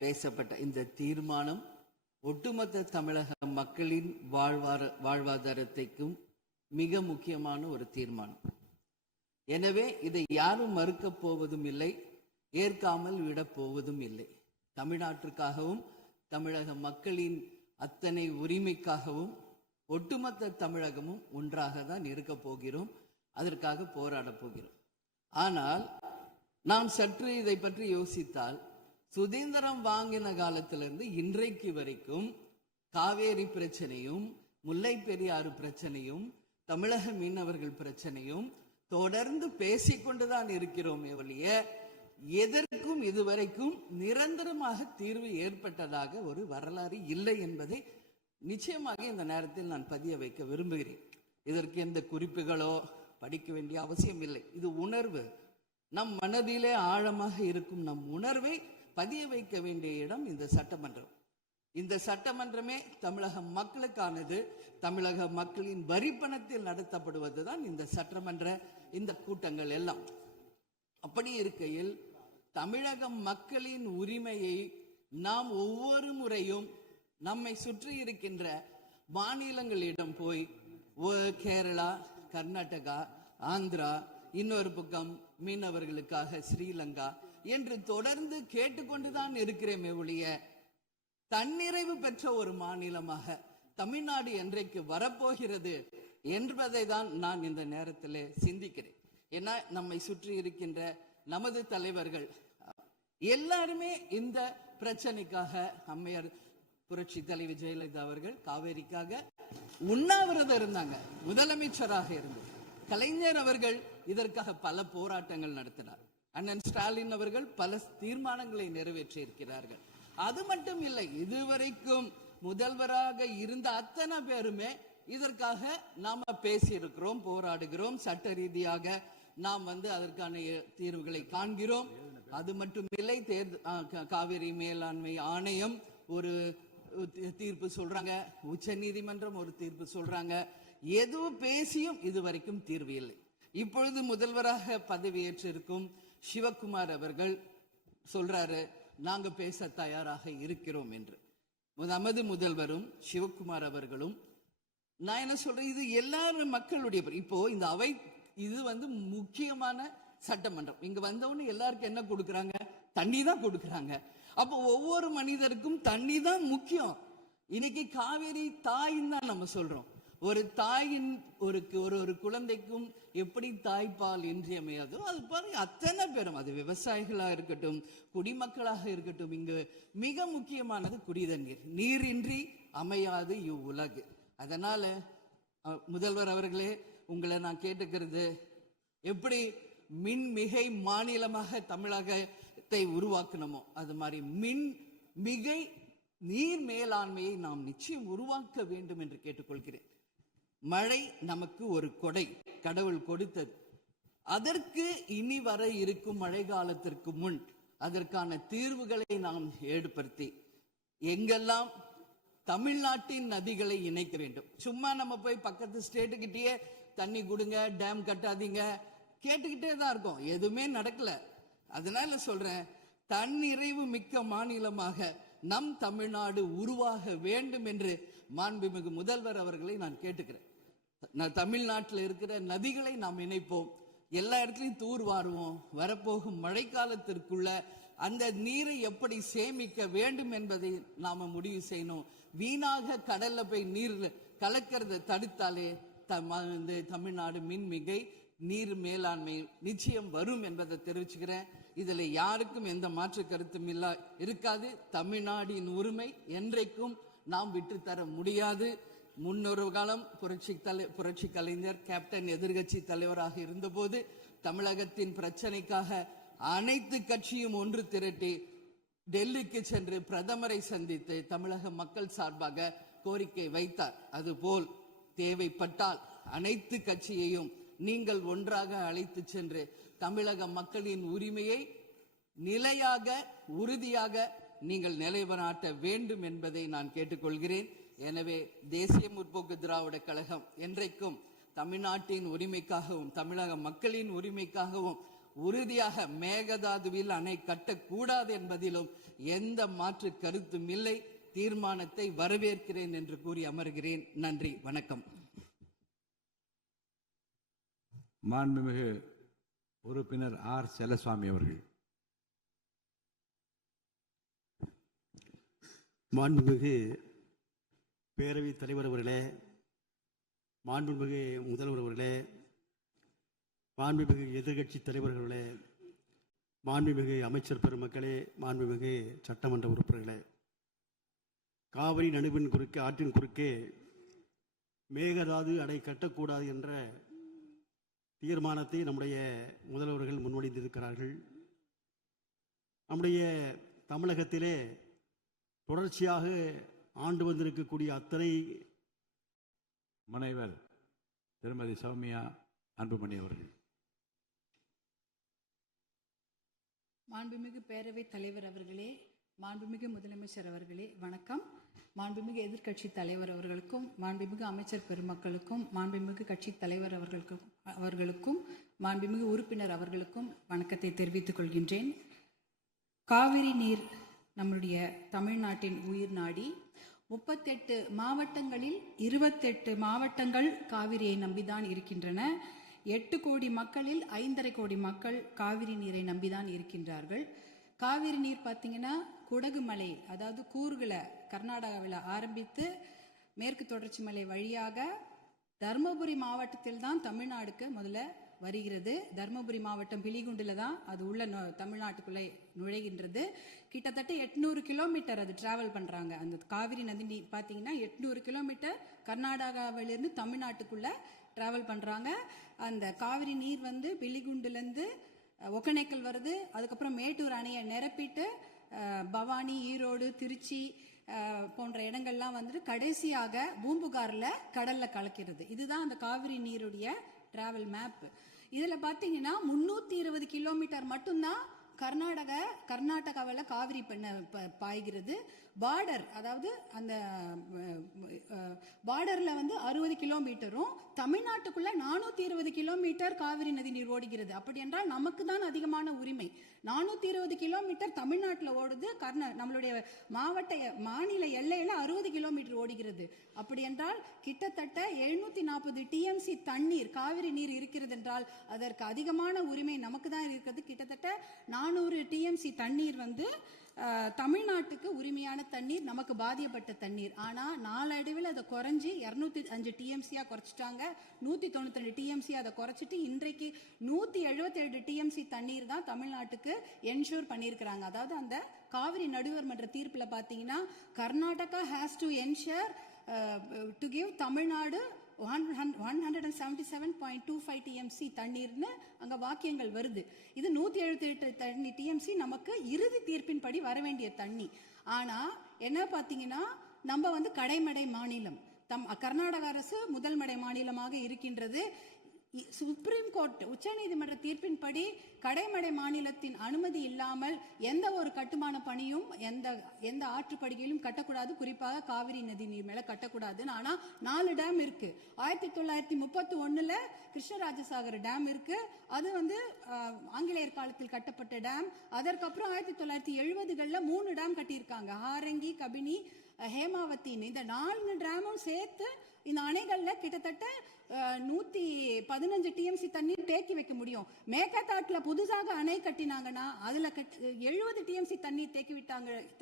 பேசப்பட்ட இந்த தீர்மானம் ஒட்டுமொத்த தமிழக மக்களின் வாழ்வாதாரத்தைக்கும் மிக முக்கியமான ஒரு தீர்மானம். எனவே இதை யாரும் மறுக்கப் போவதும் இல்லை, ஏற்காமல் விடப் போவதும் இல்லை. தமிழ்நாட்டிற்காகவும் தமிழக மக்களின் அத்தனை உரிமைக்காகவும் ஒட்டுமொத்த தமிழகமும் ஒன்றாக தான் இருக்க போகிறோம், அதற்காக போராட போகிறோம். ஆனால் நாம் சற்று இதை பற்றி யோசித்தால், சுதந்திரம் வாங்கின காலத்திலிருந்து இன்றைக்கு வரைக்கும் காவேரி பிரச்சனையும் முல்லை பெரியாறு பிரச்சனையும் தமிழக மீனவர்கள் பிரச்சனையும் தொடர்ந்து பேசிக்கொண்டுதான் இருக்கிறோமே ஒழிய எதற்கும் இதுவரைக்கும் நிரந்தரமாக தீர்வு ஏற்பட்டதாக ஒரு வரலாறு இல்லை என்பதை நிச்சயமாக இந்த நேரத்தில் நான் பதிய வைக்க விரும்புகிறேன். இதற்கு எந்த குறிப்புகளோ படிக்க வேண்டிய அவசியம் இல்லை. இது உணர்வு, நம் மனதிலே ஆழமாக இருக்கும் நம் உணர்வை பதிய வைக்க வேண்டிய இடம் இந்த சட்டமன்றம். இந்த சட்டமன்றமே தமிழக மக்களுக்கானது. தமிழக மக்களின் வரிப்பணத்தில் நடத்தப்படுவதுதான் இந்த சட்டமன்ற இந்த கூட்டங்கள் எல்லாம். அப்படி இருக்கையில் தமிழக மக்களின் உரிமையை நாம் ஒவ்வொரு முறையும் நம்மை சுற்றி இருக்கின்ற மாநிலங்களிடம் போய் கேரளா, கர்நாடகா, ஆந்திரா, இன்னொரு பக்கம் மீனவர்களுக்காக ஸ்ரீலங்கா என்று தொடர்ந்து கேட்டுக்கொண்டுதான் இருக்கிறேமே ஒழிய தன்னிறைவு பெற்ற ஒரு மாநிலமாக தமிழ்நாடு என்றைக்கு வரப்போகிறது என்பதை தான் நான் இந்த நேரத்தில் சிந்திக்கிறேன். ஏன்னா நம்மை சுற்றி இருக்கின்ற நமது தலைவர்கள் எல்லாருமே இந்த பிரச்சனைக்காக, அம்மையார் புரட்சி தலைவி ஜெயலலிதா அவர்கள் காவேரிக்காக உண்ணாவிரதம் இருந்தாங்க, முதலமைச்சராக இருந்தது. கலைஞர் அவர்கள் இதற்காக பல போராட்டங்கள் நடத்தினார். அண்ணன் ஸ்டாலின் அவர்கள் பல தீர்மானங்களை நிறைவேற்றி இருக்கிறார்கள். அது மட்டும் இல்லை, இதுவரைக்கும் முதல்வராக இருந்த அத்தனை பேருமே இதற்காக நாம பேசி இருக்கிறோம், போராடுகிறோம், சட்ட ரீதியாக நாம் அதற்கான தீர்வுகளை காண்கிறோம். அது மட்டும் இல்லை, காவிரி மேலாண்மை ஆணையம் ஒரு தீர்ப்பு சொல்றாங்க, உச்ச நீதிமன்றம் ஒரு தீர்ப்பு சொல்றாங்க. எதுவும் பேசியும் இதுவரைக்கும் தீர்வு இல்லை. இப்பொழுது முதல்வராக பதவியேற்றிருக்கும் சிவகுமார் அவர்கள் சொல்றாரு, நாங்க பேச தயாராக இருக்கிறோம் என்று. நமது முதல்வரும் சிவகுமார் அவர்களும், நான் என்ன சொல்றேன், இது எல்லாரும் மக்களுடைய, இப்போ இந்த அவை இது முக்கியமான சட்டமன்றம். இங்க வந்தவொன்னு எல்லாருக்கும் என்ன கொடுக்கறாங்க? தண்ணி தான் கொடுக்கறாங்க. அப்போ ஒவ்வொரு மனிதருக்கும் தண்ணி தான் முக்கியம். இன்னைக்கு காவேரி தாயின்னு தான் நம்ம சொல்றோம். ஒரு தாயின் ஒரு குழந்தைக்கும் எப்படி தாய்ப்பால் இன்றியமையாதோ அது பாருங்க, அத்தனை பேரும், அது விவசாயிகளாக இருக்கட்டும், குடிமக்களாக இருக்கட்டும், இங்கு மிக முக்கியமானது குடிதண்ணீர். நீரின்றி அமையாது இவ்வுலகு. அதனால முதல்வர் அவர்களே, உங்களை நான் கேட்டுக்கிறது, எப்படி மின் மிகை மாநிலமாக தமிழகத்தை உருவாக்கணுமோ அது மாதிரி மின் மிகை நீர் மேலாண்மையை நாம் நிச்சயம் உருவாக்க வேண்டும் என்று கேட்டுக்கொள்கிறேன். மழை நமக்கு ஒரு கொடை, கடவுள் கொடுத்தது. அதற்கு இனி வர இருக்கும் மழை காலத்திற்கு முன் அதற்கான தீர்வுகளை நாம் ஏற்படுத்தி எங்கெல்லாம் தமிழ்நாட்டின் நதிகளை இணைக்க வேண்டும். சும்மா நம்ம போய் பக்கத்து ஸ்டேட்டுக்கிட்டே தண்ணி கொடுங்க, டேம் கட்டாதீங்க கேட்டுக்கிட்டே தான் இருக்கோம், எதுவுமே நடக்கல. அதனால சொல்றேன், தன்னிறைவு மிக்க மாநிலமாக நம் தமிழ்நாடு உருவாக வேண்டும் என்று மாண்புமிகு முதல்வர் அவர்களை நான் கேட்டுக்கிறேன். தமிழ்நாட்டில் இருக்கிற நதிகளை நாம் இணைப்போம், எல்லா இடத்துலையும் தூர்வாருவோம். வரப்போகும் மழைக்காலத்திற்குள்ள அந்த நீரை எப்படி சேமிக்க வேண்டும் என்பதை நாம முடிவு செய்யணும். வீணாக கடல்ல போய் நீர் கலக்கிறத தடுத்தாலே தமிழ்நாடு மின்மிகை நீர் மேலாண்மை நிச்சயம் வரும் என்பதை தெரிவிச்சுக்கிறேன். இதுல யாருக்கும் எந்த மாற்று கருத்தும் இருக்காது. தமிழ்நாடின் உரிமை என்றைக்கும் நாம் விட்டுத்தர முடியாது. முன்னொரு காலம் புரட்சி கலைஞர் கேப்டன் எதிர்கட்சி தலைவராக இருந்தபோது தமிழகத்தின் பிரச்சனைக்காக அனைத்து கட்சியும் ஒன்று திரட்டி டெல்லிக்கு சென்று பிரதமரை சந்தித்து தமிழக மக்கள் சார்பாக கோரிக்கை வைத்தார். அதுபோல் தேவைப்பட்டால் அனைத்து கட்சியையும் நீங்கள் ஒன்றாக அழைத்து சென்று தமிழக மக்களின் உரிமையை நிலையாக உறுதியாக நீங்கள் நிலைநாட்ட வேண்டும் என்பதை நான் கேட்டுக்கொள்கிறேன். எனவே தேசிய முற்போக்கு திராவிட கழகம் என்றைக்கும் தமிழ்நாட்டின் உரிமைக்காகவும் தமிழக மக்களின் உரிமைக்காகவும் உறுதியாக மேகதாதுவில் அணை கட்டக்கூடாது என்பதிலும் எந்த மாற்று கருத்தும் இல்லை. தீர்மானத்தை வரவேற்கிறேன் என்று கூறி அமர்கிறேன். நன்றி, வணக்கம். மாண்புமிகு உறுப்பினர் ஆர். செல்லசாமி அவர்கள். மாண்புமிகு பேரவைத் தலைவர் அவர்களே, மாண்புமிகு முதல்வர் அவர்களே, மாண்புமிகு எதிர்கட்சி தலைவர்களே, மாண்புமிகு அமைச்சர் பெருமக்களே, மாண்புமிகு சட்டமன்ற உறுப்பினர்களே, காவிரி நடுவின் குறுக்கே ஆற்றின் குறுக்கே மேகதாது அணை கட்டக்கூடாது என்ற தீர்மானத்தை நம்முடைய முதல்வர்கள் முன்மொழிந்திருக்கிறார்கள். நம்முடைய தமிழகத்திலே தொடர்ச்சியாக ஆண்டு வந்திருக்கக்கூடிய அத்தனை முனைவர் திருமதி சௌமியா அன்புமணி அவர்கள். மாண்புமிகு பேரவைத் தலைவர் அவர்களே, மாண்புமிகு முதலமைச்சர் அவர்களே, வணக்கம். மாண்புமிகு எதிர்க்கட்சி தலைவர் அவர்களுக்கும், மாண்புமிகு அமைச்சர் பெருமக்களுக்கும், மாண்புமிகு கட்சி தலைவர் அவர்களுக்கும் மாண்புமிகு உறுப்பினர் அவர்களுக்கும் வணக்கத்தை தெரிவித்துக் கொள்கின்றேன். காவிரி நீர் நம்முடைய தமிழ்நாட்டின் உயிர் நாடி. 38 மாவட்டங்களில் 28 மாவட்டங்கள் காவிரியை நம்பிதான் இருக்கின்றன. 8 கோடி மக்களில் 5.5 கோடி மக்கள் காவிரி நீரை நம்பிதான் இருக்கின்றார்கள். காவிரி நீர் பார்த்தீங்கன்னா குடகு மலை, அதாவது கூர்கில் கர்நாடகாவில் ஆரம்பித்து மேற்கு தொடர்ச்சி மலை வழியாக தருமபுரி மாவட்டத்தில் தான் தமிழ்நாடுக்கு முதல்ல வருகிறது. தருமபுரி மாவட்டம் பிலிகுண்டில் தான் அது உள்ள தமிழ்நாட்டுக்குள்ளே நுழைகின்றது. கிட்டத்தட்ட 800 கிலோமீட்டர் அது டிராவல் பண்ணுறாங்க. அந்த காவிரி நதி பார்த்தீங்கன்னா 800 கிலோமீட்டர் கர்நாடகாவிலிருந்து தமிழ்நாட்டுக்குள்ளே டிராவல் பண்ணுறாங்க. அந்த காவிரி நீர் வந்து பிலிகுண்டுலேருந்து ஒகேனக்கல் வருது. அதுக்கப்புறம் மேட்டூர் அணையை நிரப்பிட்டு பவானி, ஈரோடு, திருச்சி போன்ற இடங்கள்லாம் வந்துட்டு கடைசியாக பூம்புகாரில் கடலில் கலக்கிறது. இதுதான் அந்த காவிரி நீருடைய டிராவல் மேப். இதில் பார்த்தீங்கன்னா 320 கிலோமீட்டர் மட்டும்தான் கர்நாடகாவில் காவிரி பாய்கிறது. பார்டர், அதாவது அந்த பார்டரில் வந்து 60 கிலோமீட்டரும் தமிழ்நாட்டுக்குள்ள 420 கிலோமீட்டர் காவிரி நதி நீர் ஓடுகிறது. அப்படி என்றால் நமக்கு தான் அதிகமான உரிமை. 420 கிலோமீட்டர் தமிழ்நாட்டில் ஓடுது, நம்மளுடைய மாநில எல்லையில் 60 கிலோமீட்டர் ஓடுகிறது. அப்படி என்றால் கிட்டத்தட்ட 740 டிஎம்சி தண்ணீர் காவிரி நீர் இருக்கிறது என்றால் அதற்கு அதிகமான உரிமை நமக்கு தான் இருக்கிறது. கிட்டத்தட்ட 400 டிஎம்சி தண்ணீர் வந்து தமிழ்நாட்டுக்கு உரிமையான தண்ணீர், நமக்கு பாதிக்கப்பட்ட தண்ணீர். ஆனால் நாளடைவில் அதை குறைஞ்சி 205 டிஎம்சியாக குறைச்சிட்டாங்க. 192 டிஎம்சி அதை குறைச்சிட்டு இன்றைக்கு 177 டிஎம்சி தண்ணீர் தான் தமிழ்நாட்டுக்கு என்ஷூர் பண்ணியிருக்கிறாங்க. அதாவது அந்த காவிரி நடுவர் மன்ற தீர்ப்பில் பார்த்தீங்கன்னா Karnataka has to ensure to give Tamil Nadu 177.25 TMC தண்ணீர்னு அங்கே வாக்கியங்கள் வருது. இது 178 டிஎம்சி நமக்கு இறுதி தீர்ப்பின் படி வர வேண்டிய தண்ணி. ஆனால் என்ன பார்த்தீங்கன்னா நம்ம வந்து கடைமடை மாநிலம், கர்நாடக அரசு முதல்மடை மாநிலமாக இருக்கின்றது. சுப்ரீம் கோர்ட் உச்சநீதிமன்ற தீர்ப்பின்படி கடைமடை மாநிலத்தின் அனுமதி இல்லாமல் எந்த ஒரு கட்டுமான பணியும் எந்த ஆற்றுப்படுகையிலும் கட்டக்கூடாது. குறிப்பாக காவிரி நதி நீர் மேல கட்டக்கூடாது. ஆனா 4 டேம் இருக்கு. 1931 கிருஷ்ணராஜசாகர் டேம் இருக்கு. அது வந்து ஆங்கிலேயர் காலத்தில் கட்டப்பட்ட டேம். அதற்கப்புறம் 1970களில் 3 டேம் கட்டியிருக்காங்க. ஹாரங்கி, கபினி, ஹேமாவத்தின்னு. இந்த 4 டேமும் சேர்த்து இந்த அணைகள்ல கிட்டத்தட்ட 115 டிஎம்சி தண்ணீர் தேக்கி வைக்க முடியும். மேகதாட்டுல புதுசாக அணை கட்டினாங்கன்னா அதுல 70 டிஎம்சி தண்ணீர்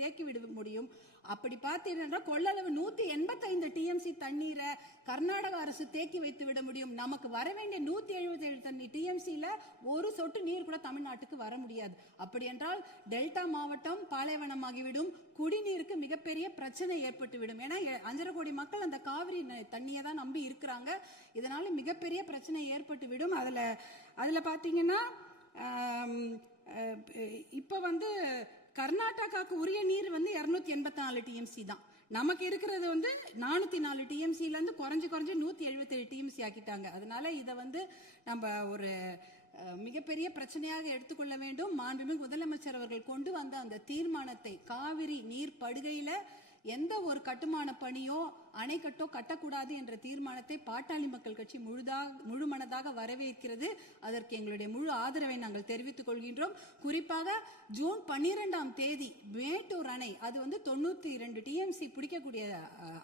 தேக்கி விட முடியும். அப்படி பார்த்தீங்கன்னா கொள்ளளவு 185 டிஎம்சி தண்ணீரை கர்நாடக அரசு தேக்கி வைத்து விட முடியும். நமக்கு வர வேண்டிய 177 டிஎம்சியில ஒரு சொட்டு நீர் கூட தமிழ்நாட்டுக்கு வர முடியாது. அப்படி என்றால் டெல்டா மாவட்டம் பாலைவனமாகிவிடும். குடிநீருக்கு மிகப்பெரிய பிரச்சனை ஏற்பட்டுவிடும். ஏன்னா 5.5 கோடி மக்கள் அந்த காவிரி தண்ணியை தான் நம்பி இருக்கிறாங்க. இதனால மிகப்பெரிய பிரச்சனை ஏற்பட்டுவிடும். அதுல பாத்தீங்கன்னா இப்ப வந்து கர்நாடகாவுக்கு உரிய நீர் வந்து 284 டிஎம்சி தான். நமக்கு இருக்கிறது வந்து 404 டிஎம்சில இருந்து குறைஞ்சு 177 டிஎம்சி ஆக்கிட்டாங்க. அதனால இதை வந்து நம்ம ஒரு மிகப்பெரிய பிரச்சனையாக எடுத்துக்கொள்ள வேண்டும். மாண்புமிகு முதலமைச்சர் அவர்கள் கொண்டு வந்த அந்த தீர்மானத்தை காவிரி நீர் படுகையில எந்த ஒரு கட்டுமான பணியோ அணைக்கட்டோ கட்டக்கூடாது என்ற தீர்மானத்தை பாட்டாளி மக்கள் கட்சி முழுமனதாக வரவேற்கிறது. அதற்கு எங்களுடைய முழு ஆதரவை நாங்கள் தெரிவித்துக் கொள்கின்றோம். குறிப்பாக ஜூன் 12ஆம் தேதி மேட்டூர் அணை, அது 92 டிஎம்சி பிடிக்கக்கூடிய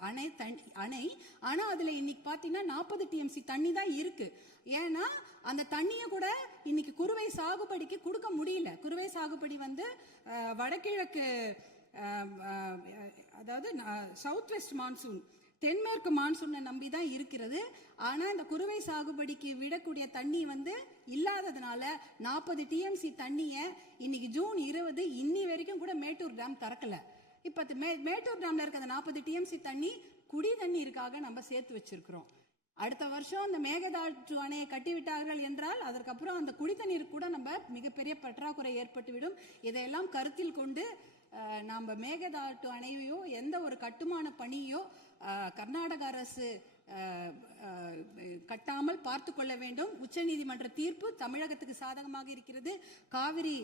அணை. ஆனா அதுல இன்னைக்கு பாத்தீங்கன்னா 40 டிஎம்சி தண்ணி தான் இருக்கு. ஏன்னா அந்த தண்ணியை கூட இன்னைக்கு குறுவை சாகுபடிக்கு கொடுக்க முடியல. குறுவை சாகுபடி வடகிழக்கு, அதாவது சவுத் வெஸ்ட் மான்சூன், தென்மேற்கு மான்சூனை நம்பி தான் இருக்கிறது. ஆனா இந்த குறுவை சாகுபடிக்கு விடக்கூடிய தண்ணி இல்லாததுனால 40 டிஎம்சி தண்ணியை இன்னைக்கு ஜூன் 20 இன்னி வரைக்கும் கூட மேட்டூர் டேம் திறக்கல. இப்ப மேட்டூர் டேம்ல இருக்க 40 டிஎம்சி தண்ணி குடி தண்ணீருக்காக நம்ம சேர்த்து வச்சிருக்கிறோம். அடுத்த வருஷம் அந்த மேகதாட்டு அணையை கட்டிவிட்டார்கள் என்றால் அதற்கப்புறம் அந்த குடித்தண்ணீருக்கு கூட நம்ம மிகப்பெரிய பற்றாக்குறை ஏற்பட்டுவிடும். இதையெல்லாம் கருத்தில் கொண்டு நம்ம மேகதாட்டு அணையோ எந்த ஒரு கட்டுமான பணியோ கர்நாடக அரசு கட்டாமல் பார்த்து கொள்ள வேண்டும். உச்சநீதிமன்ற தீர்ப்பு தமிழகத்துக்கு சாதகமாக இருக்கிறது. காவிரி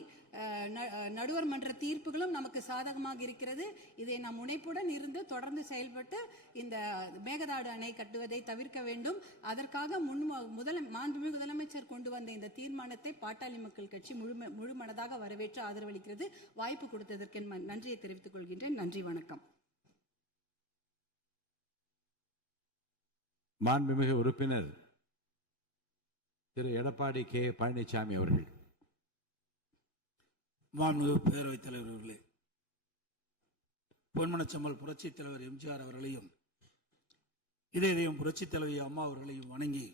நடுவர் மன்ற தீர்ப்புகளும் நமக்கு சாதகமாக இருக்கிறது. இதை நாம் முனைப்புடன் இருந்து தொடர்ந்து செயல்பட்டு இந்த மேகதாடு அணை கட்டுவதை தவிர்க்க வேண்டும். அதற்காக மாண்புமிகு முதலமைச்சர் கொண்டு வந்த இந்த தீர்மானத்தை பாட்டாளி மக்கள் கட்சி முழுமனதாக வரவேற்று ஆதரவளிக்கிறது. வாய்ப்பு கொடுத்ததற்கு நன்றியை தெரிவித்துக் கொள்கின்றேன். நன்றி, வணக்கம். மாண்புமிகு உறுப்பினர் திரு எடப்பாடி கே பழனிசாமி அவர்கள். மாண்புமிகு பேரவைத் தலைவர் அவர்களே, பொன்மனச்செம்மல் புரட்சித் தலைவர் எம்ஜிஆர் அவர்களையும் இதயம் புரட்சித் தலைவி அம்மா அவர்களையும் வணங்கி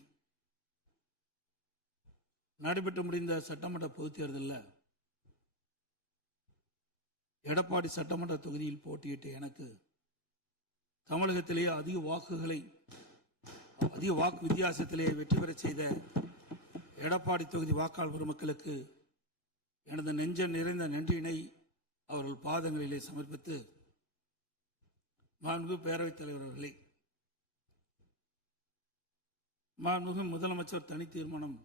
நடைபெற்று முடிந்த சட்டமன்ற பொதுத் தேர்தலில் எடப்பாடி சட்டமன்ற தொகுதியில் போட்டியிட்ட எனக்கு தமிழகத்திலேயே அதிக வாக்கு வித்தியாசத்திலே வெற்றி பெற செய்த எடப்பாடி தொகுதி வாக்காளர் பெருமக்களுக்கு எனது நெஞ்ச நிறைந்த நன்றியினை அவர்கள் பாதங்களிலே சமர்ப்பித்து, மாண்புமிகு பேரவைத் தலைவர் அவர்களே, மாண்புமிகு முதலமைச்சர் தனி தீர்மானம்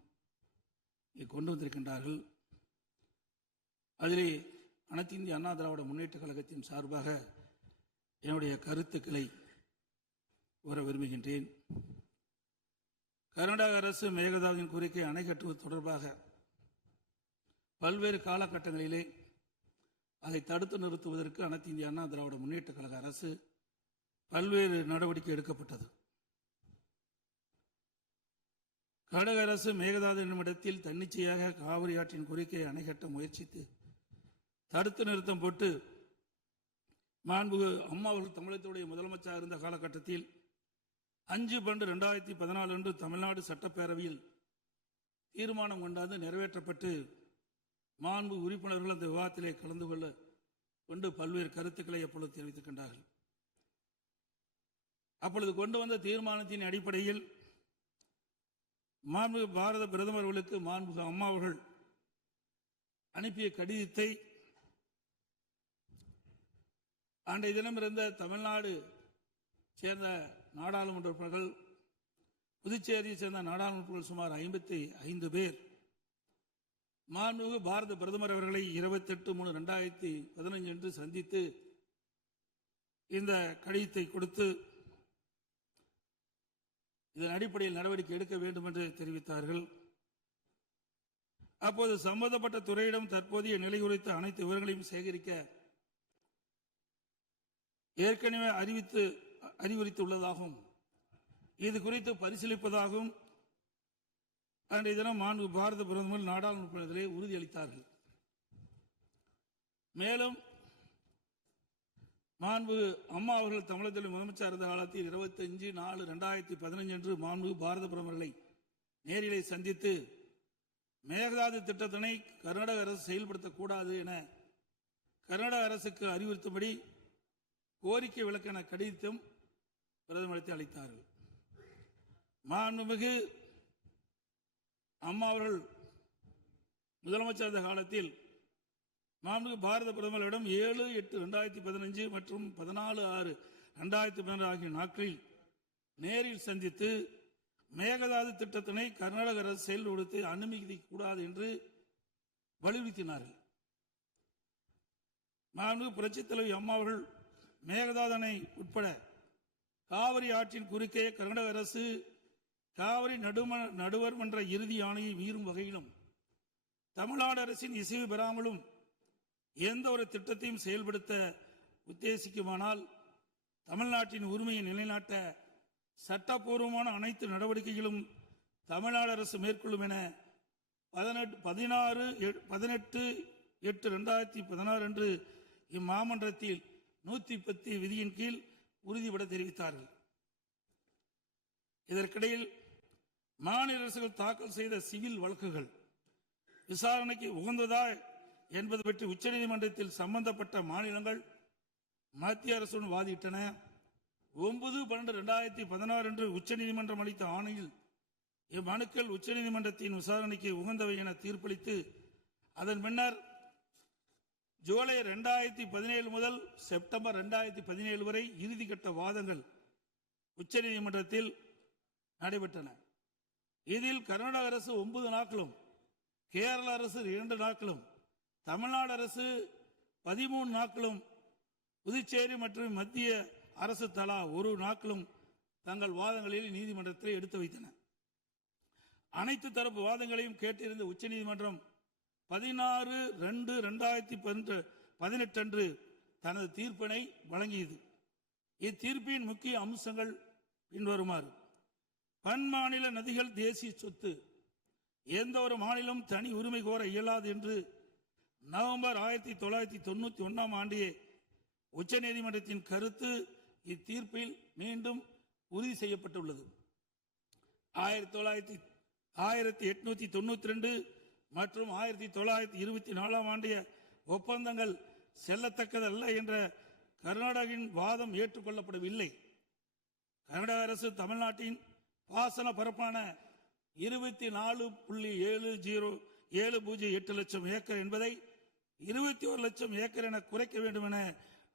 கொண்டு வந்திருக்கின்றார்கள். அதிலே அனைத்து இந்திய அண்ணா திராவிட முன்னேற்ற கழகத்தின் சார்பாக என்னுடைய கருத்துக்களை வர விரும்புகின்றேன். கர்நாடக அரசு மேகதாதுவின் கோரிக்கை அணை கட்டுவது தொடர்பாக பல்வேறு காலகட்டங்களிலே அதை தடுத்து நிறுத்துவதற்கு அனைத்து இந்திய அண்ணா திராவிட முன்னேற்ற கழக அரசு பல்வேறு நடவடிக்கை எடுக்கப்பட்டது. கர்நாடக அரசு மேகதாது என்னும் இடத்தில் தன்னிச்சையாக காவிரி ஆற்றின் கோரிக்கையை அணை கட்ட முயற்சித்து தடுத்து நிறுத்தம் போட்டு மாண்புமிகு அம்மா அவர்கள் தமிழகத்துடைய முதலமைச்சராக இருந்த காலகட்டத்தில் 5/12/2014 அன்று தமிழ்நாடு சட்டப்பேரவையில் தீர்மானம் கொண்டாந்து நிறைவேற்றப்பட்டு மாண்பு உறுப்பினர்கள் அந்த விவாதத்திலே கலந்து கொண்டு பல்வேறு கருத்துக்களை அப்பொழுது தெரிவித்திருக்கின்றார்கள். அப்பொழுது கொண்டு வந்த தீர்மானத்தின் அடிப்படையில் மாண்புமிகு பாரத பிரதமர் அவர்களுக்கு மாண்புமிகு அம்மா அவர்கள் அனுப்பிய கடிதத்தை அன்றைய தினம் இருந்த தமிழ்நாடு சேர்ந்த நாடாளுமன்ற உறுப்பினர்கள், புதுச்சேரியை சேர்ந்த நாடாளுமன்ற உறுப்பினர்கள் சுமார் 55 பேர் மாண்புமிகு பாரத பிரதமர் அவர்களை 28/3/2015 அன்று சந்தித்து இந்த கடிதத்தை கொடுத்து இதன் அடிப்படையில் நடவடிக்கை எடுக்க வேண்டும் என்று தெரிவித்தார்கள். அப்போது சம்பந்தப்பட்ட துறையிடம் தற்போதைய நிலை குறித்த அனைத்து விவரங்களையும் சேகரிக்க ஏற்கனவே அறிவுறுத்தியுள்ளதாகவும் இது குறித்து பரிசீலிப்பதாகவும் அன்றைய தினம் மாண்பு பாரத பிரதமர் நாடாளுமன்றத்திலே உறுதியளித்தார்கள். மேலும் மாண்பு அம்மா அவர்கள் தமிழகத்தில் முதலமைச்சர் இருந்த காலத்தில் 25/4/2015 அன்று மாண்பு பாரத பிரதமர்களை நேரிலே சந்தித்து மேகதாது திட்டத்தினை கர்நாடக அரசு செயல்படுத்தக்கூடாது என கர்நாடக அரசுக்கு அறிவுறுத்தபடி கோரிக்கை விளக்கென கடிதம் பிரதமருக்கு அளித்தார்கள். மாண்புமிகு அம்மா அவர்கள் முதலமைச்சர் இருந்த காலத்தில் மாண்புமிகு பாரத பிரதமரிடம் 7/8/2015 மற்றும் 14/6/2016 ஆகிய நாட்களில் நேரில் சந்தித்து மேகதாது திட்டத்தினை கர்நாடக அரசு செயல்படுத்த அனுமதிக்க கூடாது என்று வலியுறுத்தினார்கள். மாண்புமிகு புரட்சித் தலைவி அம்மா அவர்கள் மேகதாது அணை உட்பட காவிரி ஆற்றின் குறுக்கே கர்நாடக அரசு காவிரி நடுவர் மன்ற இறுதி ஆணையை மீறும் வகையிலும் தமிழ்நாடு அரசின் இசைவு பெறாமலும் எந்த ஒரு திட்டத்தையும் செயல்படுத்த உத்தேசிக்குமானால் தமிழ்நாட்டின் உரிமையை நிலைநாட்ட சட்டப்பூர்வமான அனைத்து நடவடிக்கைகளும் தமிழ்நாடு அரசு மேற்கொள்ளும் என 18/8/2016 அன்று இம்மாமன்றத்தில் 110 விதியின் கீழ் உறுதிபட தெரிவித்தார்கள். இதற்கிடையில் மாநில அரசுகள் தாக்கல் செய்த சிவில் வழக்குகள் விசாரணைக்கு உகந்ததா என்பது பற்றி உச்சநீதிமன்றத்தில் சம்பந்தப்பட்ட மாநிலங்கள் மத்திய அரசுடன் வாதிட்டன. 9/12/2016 அன்று உச்சநீதிமன்றம் அளித்த ஆணையில் இம்மனுக்கள் உச்சநீதிமன்றத்தின் விசாரணைக்கு உகந்தவை என தீர்ப்பளித்து அதன் பின்னர் ஜூலை 2017 முதல் செப்டம்பர் 2017 வரை இறுதிக்கட்ட வாதங்கள் உச்சநீதிமன்றத்தில் நடைபெற்றன. இதில் கர்நாடக அரசு 9 நாட்களும், கேரள அரசு 2 நாட்களும், தமிழ்நாடு அரசு 13 நாட்களும், புதுச்சேரி மற்றும் மத்திய அரசு தலா 1 நாட்களும் தங்கள் வாதங்களில் நீதிமன்றத்தில் எடுத்து வைத்தன. அனைத்து தரப்பு வாதங்களையும் கேட்டிருந்த உச்சநீதிமன்றம் 16/2/2018 அன்று தனது தீர்ப்பினை வழங்கியது. இத்தீர்ப்பின் முக்கிய அம்சங்கள் பின்வருமாறு: பன்மாநில நதிகள் தேசிய சொத்து, எந்த ஒரு மாநிலம் தனி உரிமை கோர இயலாது என்று நவம்பர் 1991 ஆண்டியே உச்சநீதிமன்றத்தின் கருத்து இத்தீர்ப்பில் மீண்டும் உறுதி செய்யப்பட்டுள்ளது. 1892 மற்றும் 1924 ஆண்டிய ஒப்பந்தங்கள் செல்லத்தக்கதல்ல என்ற கர்நாடகின் வாதம் ஏற்றுக்கொள்ளப்படவில்லை. கர்நாடக அரசு தமிழ்நாட்டின் பாசன பரப்பான 24.708 லட்சம் ஏக்கர் என்பதை 21 லட்சம் ஏக்கர் என குறைக்க வேண்டும் என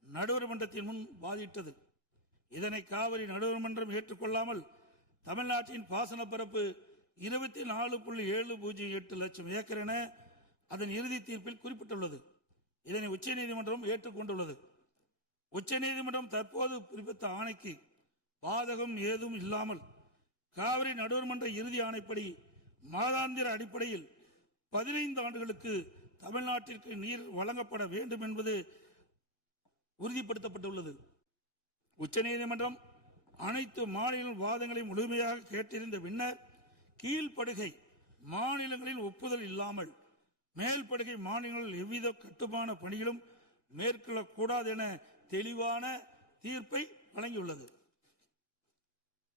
நடுவர் மன்றத்தின் முன் வாதிட்டது. இதனை காவிரி நடுவர் மன்றம் ஏற்றுக்கொள்ளாமல் தமிழ்நாட்டின் பாசன பரப்பு 24.708 லட்சம் ஏக்கர் என அதன் இறுதி தீர்ப்பில் குறிப்பிட்டுள்ளது. இதனை உச்சநீதிமன்றம் ஏற்றுக்கொண்டுள்ளது. உச்சநீதிமன்றம் தற்போது பிறப்பித்த ஆணைக்கு பாதகம் ஏதும் இல்லாமல் காவிரி நடுவர் மன்ற இறுதி ஆணைப்படி மாதாந்திர அடிப்படையில் 15 ஆண்டுகளுக்கு தமிழ்நாட்டிற்கு நீர் வழங்கப்பட வேண்டும் என்பது உறுதிப்படுத்தப்பட்டுள்ளது. உச்சநீதிமன்றம் அனைத்து மாநில வாதங்களை முழுமையாக கேட்டிருந்த பின்னர் கீழ்ப்படுகை மாநிலங்களின் ஒப்புதல் இல்லாமல் மேல்படுகை மாநிலங்களில் எவ்வித கட்டுமான பணிகளும் மேற்கொள்ளக்கூடாது என தெளிவான தீர்ப்பை வழங்கியுள்ளது.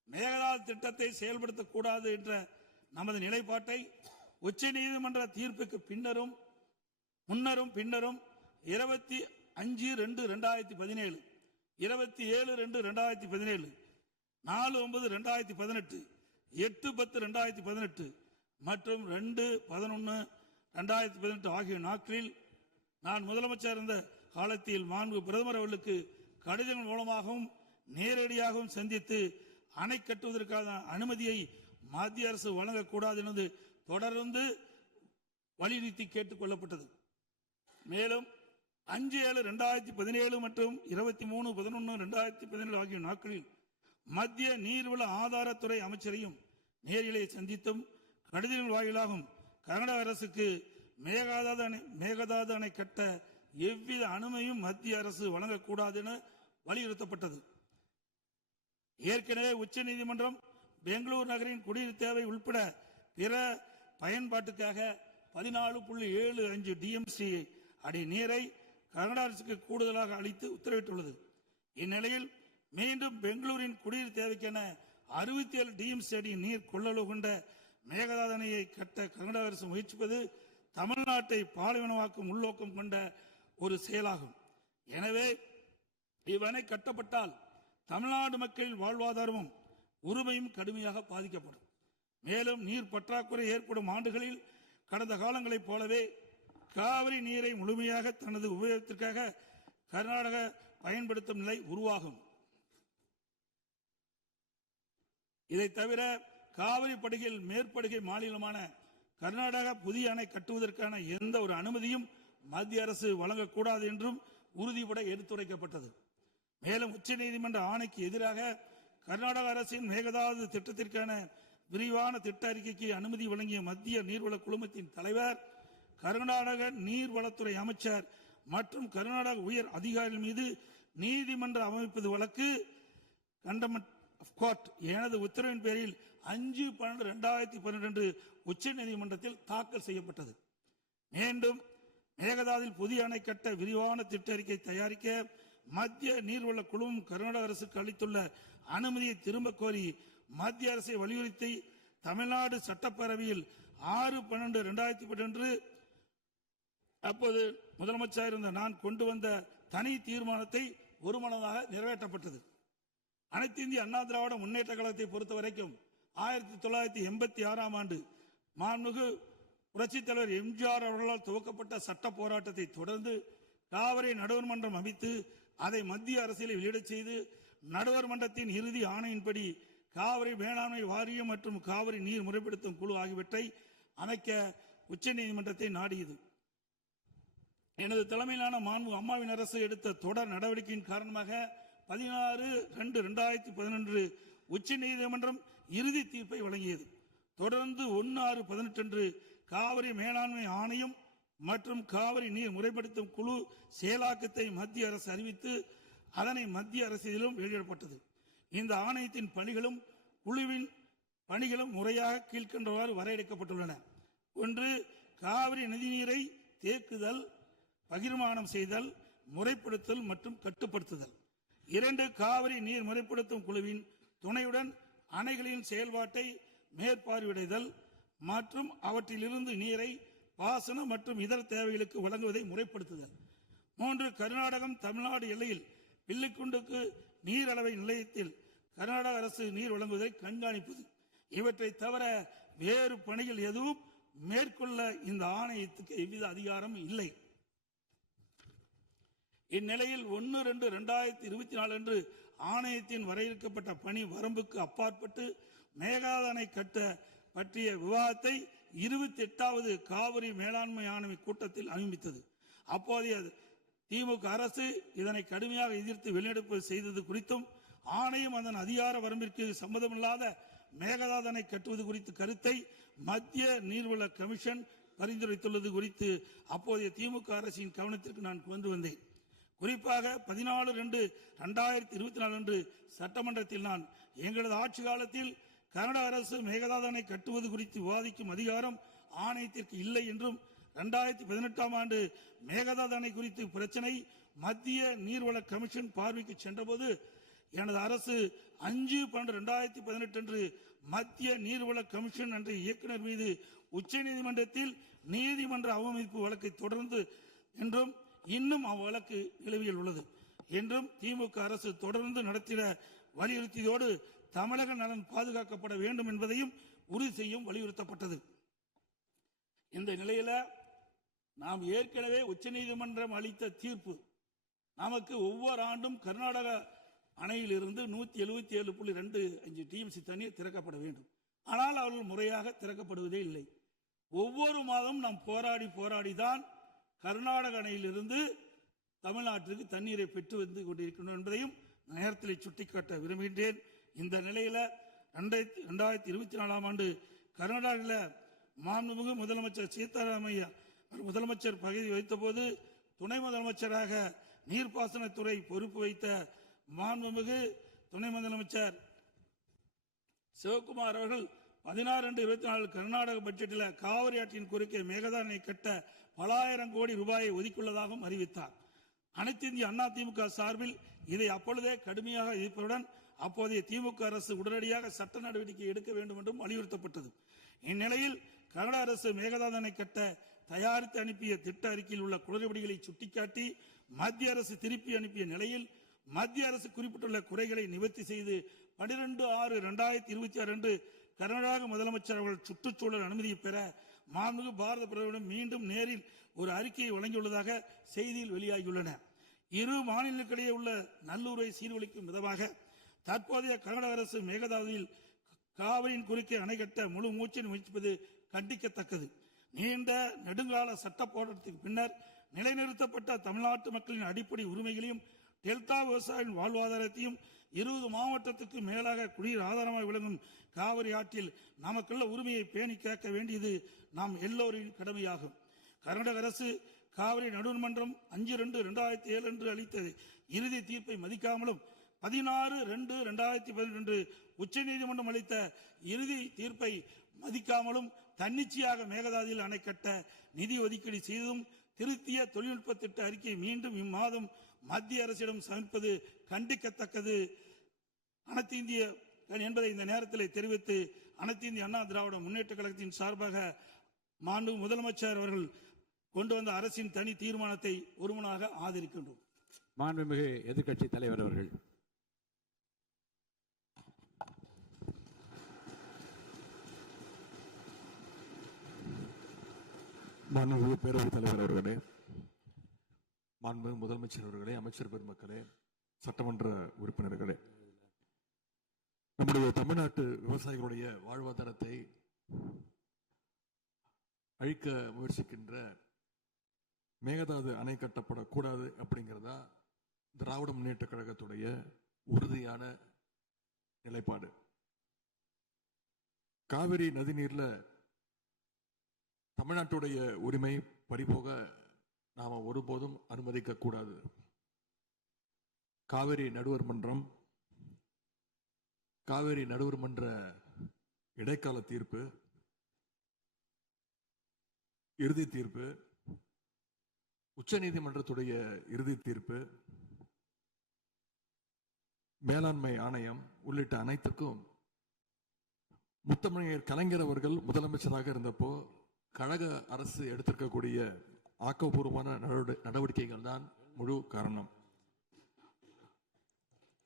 மேகதாது திட்டத்தை செயல்படுத்தக்கூடாது என்ற நமது நிலைப்பாட்டை உச்சநீதிமன்ற தீர்ப்புக்கு முன்னரும் பின்னரும் 25/2/2017, 27/2/2017, 4/9/2018, 8/10/2018 மற்றும் 2/11/2018 ஆகிய நாட்களில் நான் முதலமைச்சர் இருந்த காலத்தில் மாண்பு பிரதமர் அவர்களுக்கு கடிதங்கள் மூலமாகவும் நேரடியாகவும் சந்தித்து அணை கட்டுவதற்கான அனுமதியை மத்திய அரசு வழங்கக்கூடாது என்று தொடர்ந்து வலியுறுத்தி கேட்டுக் கொள்ளப்பட்டது. மேலும் 5/7/2017 மற்றும் 23/11/2017 ஆகிய நாட்களில் மத்திய நீர்வள ஆதாரத்துறை அமைச்சரையும் நேரிலே சந்தித்தும் கடிதங்கள் வாயிலாகவும் கர்நாடக அரசுக்கு மேகதாது அணை கட்ட எவ்வித அனுமதியும் மத்திய அரசு வழங்கக்கூடாது என வலியுறுத்தப்பட்டது. ஏற்கனவே உச்சநீதிமன்றம் பெங்களூர் நகரின் குடிநீர் தேவை உட்பட பிற பயன்பாட்டுக்காக 14.75 டிஎம்சி அடி நீரை கர்நாடக அரசுக்கு கூடுதலாக அளித்து உத்தரவிட்டுள்ளது. இந்நிலையில் மீண்டும் பெங்களூரின் குடிநீர் தேவைக்கென 67 டிஎம்சி அடி நீர் கொள்ளளவு கொண்ட மேகதாது அணையை கட்ட கர்நாடக அரசு முயற்சிப்பது தமிழ்நாட்டை பாலைவனமாக்கும் உள்நோக்கம் கொண்ட ஒரு செயலாகும். எனவே இவ்வணை கட்டப்பட்டால் தமிழ்நாடு மக்களின் வாழ்வாதாரமும் உரிமையும் கடுமையாக பாதிக்கப்படும். மேலும் நீர் பற்றாக்குறை ஏற்படும் ஆண்டுகளில் கடந்த காலங்களைப் போலவே காவிரி நீரை முழுமையாக தனது உபயோகத்திற்காக கர்நாடக பயன்படுத்தும் நிலை உருவாகும். இதை தவிர காவிரி படுகையில் மேற்படுகை மாநிலமான கர்நாடகா புதிய அணை கட்டுவதற்கான எந்த ஒரு அனுமதியும் மத்திய அரசு வழங்கக்கூடாது என்றும் உறுதிபட எடுத்துரைக்கப்பட்டது. மேலும் உச்சநீதிமன்ற ஆணைக்கு எதிராக கர்நாடக அரசின் மேகதாது திட்டத்திற்கான விரிவான திட்ட அறிக்கைக்கு அனுமதி வழங்கிய மத்திய நீர்வள குழுமத்தின் தலைவர், கர்நாடக நீர்வளத்துறை அமைச்சர் மற்றும் கர்நாடக உயர் அதிகாரிகள் மீது நீதிமன்ற அமைப்பது வழக்கு கண்டெம்ப்ட் ஆஃப் கோர்ட் எனது உத்தரவின் பேரில் 5/12/2012 உச்ச நீதிமன்றத்தில் தாக்கல் செய்யப்பட்டது. மீண்டும் மேகதாதில் புதிய அணை கட்ட விரிவான திட்ட அறிக்கை தயாரிக்க மத்திய நீர்வள குழுமம் கர்நாடக அரசுக்கு அளித்துள்ள அனுமதியை திரும்ப கோரி மத்திய அரசை வலியுறுத்தி தமிழ்நாடு சட்டப்பேரவையில் 6/12/2012 அப்போது முதலமைச்சர் இருந்த நான் கொண்டு வந்த தனி தீர்மானத்தை ஒருமனதாக நிறைவேற்றப்பட்டது. அனைத்து இந்திய அண்ணா திராவிட முன்னேற்ற கழகத்தை பொறுத்தவரைக்கும் 1986 ஆண்டு மாண்புமிகு புரட்சித் தலைவர் எம்ஜிஆர் அவர்களால் துவக்கப்பட்ட சட்ட போராட்டத்தை தொடர்ந்து காவிரி நடுவர் மன்றம் அமைத்து அதை மத்திய அரசியலை வெளியிடச் செய்து நடுவர் மன்றத்தின் இறுதி ஆணையின்படி காவிரி மேலாண்மை வாரியம் மற்றும் காவிரி நீர் முறைப்படுத்தும் குழு ஆகியவற்றை அமைக்க உச்ச நீதிமன்றத்தை நாடியது. எனது தலைமையிலான மாண்பு அம்மாவின் அரசு எடுத்த தொடர் நடவடிக்கையின் காரணமாக 16/2/2011 உச்ச நீதிமன்றம் இறுதி தீர்ப்பை வழங்கியது. தொடர்ந்து 1/6/18 காவிரி மேலாண்மை ஆணையம் மற்றும் காவிரி நீர் முறைப்படுத்தும் குழு செயலாக்கத்தை மத்திய அரசு அறிவித்து அதனை மத்திய அரசியலிலும் வெளியிடப்பட்டது. இந்த ஆணையத்தின் பணிகளும் குழுவின் பணிகளும் முறையாக கீழ்கண்டவாறு வரையறுக்கப்பட்டுள்ளன. 1. காவிரி நதிநீரை தேக்குதல், பகிர்மானம் செய்தல், முறைப்படுத்தல் மற்றும் கட்டுப்படுத்துதல். 2. காவிரி நீர் முறைப்படுத்தும் குழுவின் துணையுடன் அணைகளின் செயல்பாட்டை மேற்பார்வையிடுதல் மற்றும் அவற்றிலிருந்து நீரை பாசன மற்றும் இதர தேவைகளுக்கு வழங்குவதை முறைப்படுத்துதல். 3. கர்நாடகம் தமிழ்நாடு எல்லையில் பில்லிக்குண்டுக்கு நீர் அளவை நிலையத்தில் கர்நாடக அரசு நீர் வழங்குவதை கண்காணிப்பது. இவற்றை தவிர வேறு பணிகள் எதுவும் மேற்கொள்ள இந்த ஆணையத்துக்கு எவ்வித அதிகாரம் இல்லை. இந்நிலையில் 1/2/2024 அன்று ஆணையத்தின் வரையறுக்கப்பட்ட பணி வரம்புக்கு அப்பாற்பட்டு மேகதாது அணை கட்ட பற்றிய விவாதத்தை 28வது காவிரி மேலாண்மை ஆணைய கூட்டத்தில் அனுமதித்தது. அப்போதைய திமுக அரசு இதனை கடுமையாக எதிர்த்து வெளிநடப்பு செய்தது குறித்தும் ஆணையம் அதன் அதிகார வரம்பிற்கு சம்மதமில்லாத மேகதாது அணை கட்டுவது குறித்த கருத்தை மத்திய நீர்வள கமிஷன் பரிந்துரைத்துள்ளது குறித்து அப்போதைய திமுக அரசின் கவனத்திற்கு நான் கொண்டு வந்தேன். குறிப்பாக 14/2/2024 அன்று சட்டமன்றத்தில் நான் எங்களது ஆட்சி காலத்தில் கர்நாடக அரசு மேகதாது அணை கட்டுவது குறித்து விவாதிக்கும் அதிகாரம் ஆணையத்திற்கு இல்லை என்றும் 2018 ஆண்டு மேகதாது அணை குறித்து பிரச்சனை மத்திய நீர்வள கமிஷன் பார்வைக்கு சென்றபோது எனது அரசு 5/12/2018 அன்று மத்திய நீர்வள கமிஷன் என்ற இயக்குநர் மீது உச்ச நீதிமன்றத்தில் நீதிமன்ற அவமதிப்பு வழக்கை தொடர்ந்து என்றும் இன்னும் அவ்வழக்கு நிலுவையில் உள்ளது என்றும் திமுக அரசு தொடர்ந்து நடத்திட வலியுறுத்தியதோடு தமிழக நலன் பாதுகாக்கப்பட வேண்டும் என்பதையும் உறுதி செய்யும் வலியுறுத்தப்பட்டது. இந்த நிலையில நாம் ஏற்கனவே உச்சநீதிமன்றம் அளித்த தீர்ப்பு நமக்கு ஒவ்வொரு ஆண்டும் கர்நாடக அணையில் இருந்து 177.25 டிஎம்சி தண்ணீர் திறக்கப்பட வேண்டும். ஆனால் அவர்கள் முறையாக திறக்கப்படுவதே இல்லை. ஒவ்வொரு மாதம் நாம் போராடி தான் கர்நாடக அணையிலிருந்து தமிழ்நாட்டிற்கு தண்ணீரை பெற்று வந்து கொண்டிருக்கணும் என்பதையும் நேரத்தில் சுட்டிக்காட்ட விரும்புகின்றேன். இந்த நிலையில 2024 ஆண்டு கர்நாடகாவில் மாண்புமிகு முதலமைச்சர் சீதாராமையா முதலமைச்சர் பதவி வகித்த போது துணை முதலமைச்சராக நீர்ப்பாசனத்துறை பொறுப்பு வைத்த மாண்புமிகு துணை முதலமைச்சர் சிவகுமார் அவர்கள் 16/2/24 கர்நாடக பட்ஜெட்டில் காவிரி ஆற்றின் குறுக்கே மேகதாது அணை கட்ட பல ஆயிரம் கோடி ரூபாயை ஒதுக்கியுள்ளதாகவும் அறிவித்தார். அனைத்து இந்திய அண்ணா திமுக சார்பில் இதை அப்பொழுதே கடுமையாக எதிர்ப்பதுடன் அப்போதைய திமுக அரசு உடனடியாக சட்ட நடவடிக்கை எடுக்க வேண்டும் என்றும் வலியுறுத்தப்பட்டது. இந்நிலையில் கர்நாடக அரசு மேகதாது அணை கட்ட தயாரித்து அனுப்பிய திட்ட அறிக்கையில் உள்ள குளறுபடிகளை சுட்டிக்காட்டி மத்திய அரசு திருப்பி அனுப்பிய நிலையில் மத்திய அரசு குறிப்பிட்டுள்ள குறைகளை நிவர்த்தி செய்து 12/6/2026 அன்று கர்நாடக முதலமைச்சர் அவர்கள் சுற்றுச்சூழல் அனுமதியை பெற மாண்புமிகு பாரத பிரதமரிடம் மீண்டும் நேரில் ஒரு அறிக்கையை வழங்கியுள்ளதாக செய்தியில் வெளியாகியுள்ளன. இரு மாநிலங்களுக்கிடையே உள்ள நல்லுறவை சீர்குலைக்கும் விதமாக தற்போதைய கர்நாடக அரசு மேகதாதுவில் காவிரியின் குறுக்கே அணை கட்ட முழு மூச்சை முயற்சிப்பது கண்டிக்கத்தக்கது. நீண்ட நெடுங்கால சட்ட போராட்டத்திற்கு பின்னர் நிலைநிறுத்தப்பட்ட தமிழ்நாட்டு மக்களின் அடிப்படை உரிமைகளையும் டெல்டா விவசாயிகளின் வாழ்வாதாரத்தையும் 20 மாவட்டத்துக்கு மேலாக குடிநீர் ஆதாரமாக விளங்கும் காவிரி ஆற்றில் நமக்குள்ள உரிமையை பேணி காக்க வேண்டியது நாம் எல்லோரின் கடமையாகும். கர்நாடக அரசு காவிரி நடுவர்மன்றம் 5/2/2007 அன்று அளித்த இறுதி தீர்ப்பை மதிக்காமலும் 16/2/2012 உச்சநீதிமன்றம் அளித்த இறுதி தீர்ப்பை மதிக்காமலும் தன்னிச்சையாக மேகதாதுவில் அணை கட்ட நிதி ஒதுக்கீடு செய்தும் திருத்திய தொழில்நுட்ப திட்ட அறிக்கை மீண்டும் இம்மாதம் மத்திய அரசிடம் சமர்ப்பது கண்டிக்கத்தக்கது அனைத்து இந்திய என்பதை இந்த நேரத்தில் தெரிவித்து அனைத்து இந்திய அண்ணா திராவிட முன்னேற்ற கழகத்தின் சார்பாக மாண்பு முதலமைச்சர் அவர்கள் கொண்டு வந்த அரசின் தனி தீர்மானத்தை ஒருமனாக ஆதரிக்கின்றோம். மாண்புமிகு எதிர்க்கட்சி தலைவர் அவர்கள். மாண்புமிகு பேரவைத் தலைவர் அவர்களே, மாண்புமிகு முதலமைச்சர் அவர்களே, அமைச்சர் பெருமக்களே, சட்டமன்ற உறுப்பினர்களே, நம்முடைய தமிழ்நாட்டு விவசாயிகளுடைய வாழ்வாதாரத்தை அழிக்க முயற்சிக்கின்ற மேகதாது அணை கட்டப்படக்கூடாது அப்படிங்கிறதா திராவிட முன்னேற்ற கழகத்துடைய உறுதியான நிலைப்பாடு. காவிரி நதிநீர்ல தமிழ்நாட்டுடைய உரிமை பறிபோக நாம ஒருபோதும் அனுமதிக்க கூடாது. காவிரி நடுவர் மன்ற இடைக்கால தீர்ப்பு, இறுதி தீர்ப்பு, உச்சநீதிமன்றத்துடைய இறுதி தீர்ப்பு, மேலாண்மை ஆணையம் உள்ளிட்ட அனைத்துக்கும் முத்தமிழர் கலைஞர் அவர்கள் முதலமைச்சராக இருந்தப்போ கழக அரசு எடுத்திருக்கக்கூடிய ஆக்கப்பூர்வமான நடவடிக்கைகள் தான் முழு காரணம்.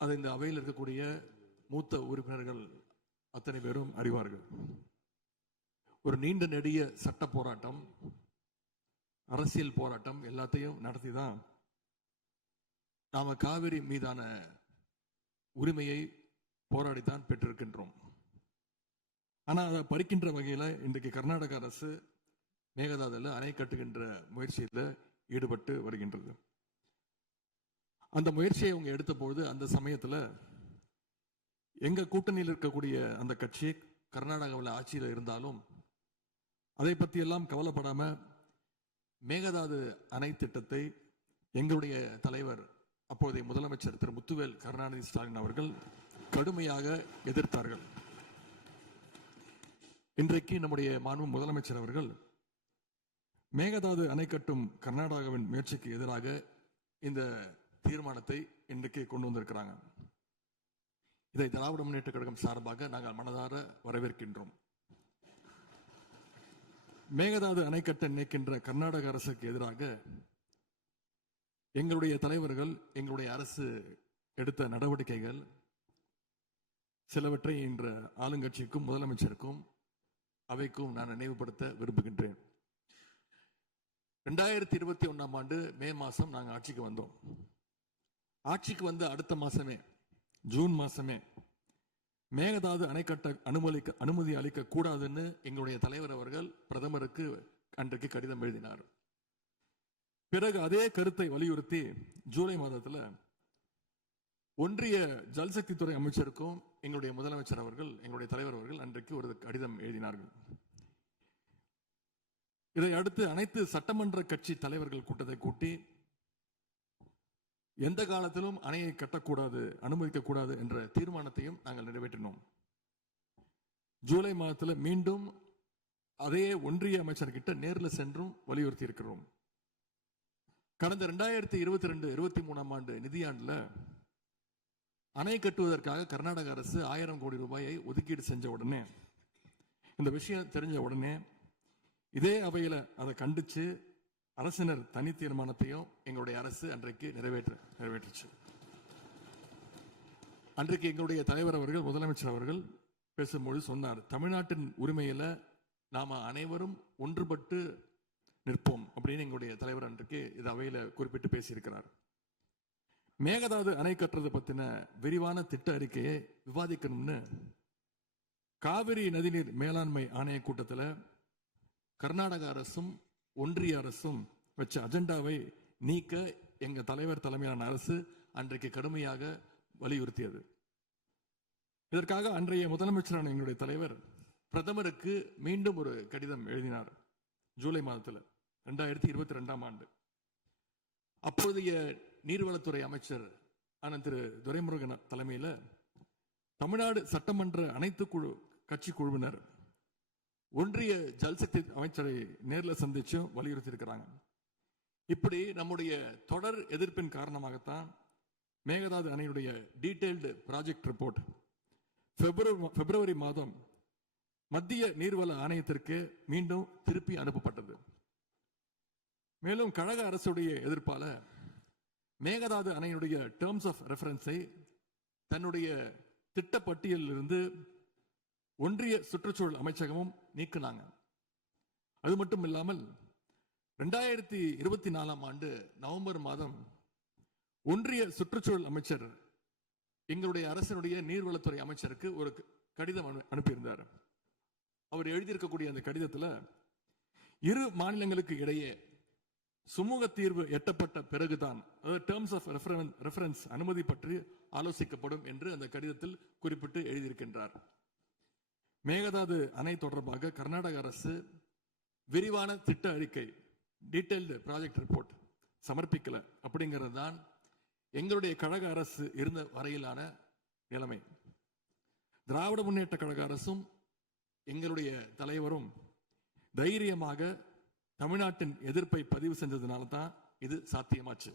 அதை இந்த அவையில் இருக்கக்கூடிய மூத்த உறுப்பினர்கள் அத்தனை பேரும் அறிவார்கள். ஒரு நீண்ட நெடிய சட்ட போராட்டம், அரசியல் போராட்டம் எல்லாத்தையும் நடத்தி தான் நாம காவிரி மீதான உரிமையை போராடித்தான் பெற்றிருக்கின்றோம். ஆனா அதை பறிக்கின்ற வகையில இன்றைக்கு கர்நாடக அரசு மேகதாதுல அணை கட்டுகின்ற முயற்சியில் ஈடுபட்டு வருகின்றது. அந்த முயற்சியை அவங்க எடுத்த பொழுது அந்த சமயத்துல எங்க கூட்டணியில் இருக்கக்கூடிய அந்த கட்சி கர்நாடகாவில் ஆட்சியில் இருந்தாலும் அதை பத்தி எல்லாம் கவலைப்படாம மேகதாது அணை திட்டத்தை எங்களுடைய தலைவர் அப்போதைய முதலமைச்சர் திரு முத்துவேல் கருணாநிதி ஸ்டாலின் அவர்கள் கடுமையாக எதிர்த்தார்கள். இன்றைக்கு நம்முடைய மாண்பு முதலமைச்சர் அவர்கள் மேகதாது அணை கட்டும் கர்நாடகாவின் முயற்சிக்கு எதிராக இந்த தீர்மானத்தை இன்றைக்கு கொண்டு வந்திருக்கிறாங்க. இதை திராவிட முன்னேற்ற கழகம் சார்பாக நாங்கள் மனதார வரவேற்கின்றோம். மேகதாது அணை கட்ட நினைக்கின்ற கர்நாடக அரசுக்கு எதிராக எங்களுடைய தலைவர்கள், எங்களுடைய அரசு எடுத்த நடவடிக்கைகள் சிலவற்றை இன்று ஆளுங்கட்சிக்கும் முதலமைச்சருக்கும் அவைக்கும் நான் நினைவுபடுத்த விரும்புகின்றேன். 2021 ஆண்டு மே மாசம் நாங்கள் ஆட்சிக்கு வந்தோம். ஆட்சிக்கு வந்த அடுத்த மாசமே, ஜூன் மாசமே, மேகதாது அணை கட்ட அனுமதி அளிக்க கூடாதுன்னு எங்களுடைய தலைவர் அவர்கள் பிரதமருக்கு அன்றைக்கு கடிதம் எழுதினார். பிறகு அதே கருத்தை வலியுறுத்தி ஜூலை மாதத்துல ஒன்றிய ஜல்சக்தி துறை அமைச்சருக்கும் எங்களுடைய முதலமைச்சர் அவர்கள், எங்களுடைய தலைவர் அவர்கள் அன்றைக்கு ஒரு கடிதம் எழுதினார்கள். இதை அடுத்து அனைத்து சட்டமன்ற கட்சி தலைவர்கள் கூட்டத்தை கூட்டி எந்த காலத்திலும் அணையை கட்டக்கூடாது, அனுமதிக்க கூடாது என்ற தீர்மானத்தையும் நாங்கள் நிறைவேற்றினோம். ஜூலை மாதத்தில் மீண்டும் அதே ஒன்றிய அமைச்சர்கிட்ட நேரில் சென்றும் வலியுறுத்தி இருக்கிறோம். கடந்த 2022-23 ஆண்டு நிதியாண்டுல அணை கட்டுவதற்காக கர்நாடக அரசு 1000 கோடி ரூபாயை ஒதுக்கீடு செஞ்ச உடனே, இந்த விஷயம் தெரிஞ்ச உடனே இதே அவையில அதை கண்டிச்சு அரசினர் தனி தீர்மானத்தையும் எங்களுடைய அரசு அன்றைக்கு நிறைவேற்றுச்சு. அன்றைக்கு எங்களுடைய தலைவர் அவர்கள், முதலமைச்சர் அவர்கள் பேசும்போது சொன்னார், தமிழ்நாட்டின் உரிமையில நாம அனைவரும் ஒன்றுபட்டு நிற்போம் அப்படின்னு எங்களுடைய தலைவர் அன்றைக்கு இது அவையில குறிப்பிட்டு பேசியிருக்கிறார். மேகதாது அணை கட்டுறது பத்தின விரிவான திட்ட அறிக்கையை விவாதிக்கணும்னு காவிரி நதிநீர் மேலாண்மை ஆணைய கூட்டத்தில் கர்நாடக அரசும் ஒன்றிய அரசும் வச்ச அஜெண்டாவை நீக்க எங்க தலைவர் தலைமையிலான அரசு அன்றைக்கு கடுமையாக வலியுறுத்தியது. இதற்காக அன்றைய முதலமைச்சரான எங்களுடைய தலைவர் பிரதமருக்கு மீண்டும் ஒரு கடிதம் எழுதினார். ஜூலை மாதத்தில் 2022 ஆண்டு. அப்போதைய நீர்வளத்துறை அமைச்சர் திரு துரைமுருகன் தலைமையில் தமிழ்நாடு சட்டமன்ற அனைத்து கட்சி குழுவினர் ஒன்றிய ஜல்சக்தி அமைச்சரை நேரில் சந்திச்சு வலியுறுத்தி இருக்கிறாங்க. இப்படி நம்முடைய தொடர் எதிர்ப்பின் காரணமாகத்தான் மேகதாது அணையுடைய டீடைல்டு ப்ராஜெக்ட் ரிப்போர்ட் பிப்ரவரி மாதம் மத்திய நீர்வள ஆணையத்திற்கு மீண்டும் திருப்பி அனுப்பப்பட்டது. மேலும் கழக அரசுடைய எதிர்ப்பால மேகதாது அணையுடைய டேர்ம்ஸ் ஆஃப் ரெஃபரன்ஸை தன்னுடைய திட்டப்பட்டியலில் இருந்து ஒன்றிய சுற்றுச்சூழல் அமைச்சகமும் நீக்கினாங்க. அது மட்டும் இல்லாமல் 2024 ஆண்டு நவம்பர் மாதம் ஒன்றிய சுற்றுச்சூழல் அமைச்சர் எங்களுடைய அரசினுடைய நீர்வளத்துறை அமைச்சருக்கு ஒரு கடிதம் அனுப்பியிருந்தார். அவர் எழுதியிருக்கக்கூடிய அந்த கடிதத்தில் இரு மாநிலங்களுக்கு இடையே சுமூக தீர்வு எட்டப்பட்ட பிறகுதான் டேர்ம்ஸ் ஆஃப் ரெஃபரன்ஸ் அனுமதி பற்றி ஆலோசிக்கப்படும் என்று அந்த கடிதத்தில் குறிப்பிட்டு எழுதியிருக்கின்றார். மேகதாது அணை தொடர்பாக கர்நாடக அரசு விரிவான திட்ட அறிக்கை டீடைல்டு ப்ராஜெக்ட் ரிப்போர்ட் சமர்ப்பிக்கல அப்படிங்கிறது தான் எங்களுடைய கழக அரசு இருந்த வரையிலான நிலைமை. திராவிட முன்னேற்ற கழக அரசும் எங்களுடைய தலைவரும் தைரியமாக தமிழ்நாட்டின் எதிர்ப்பை பதிவு செஞ்சதுனால தான் இது சாத்தியமாச்சு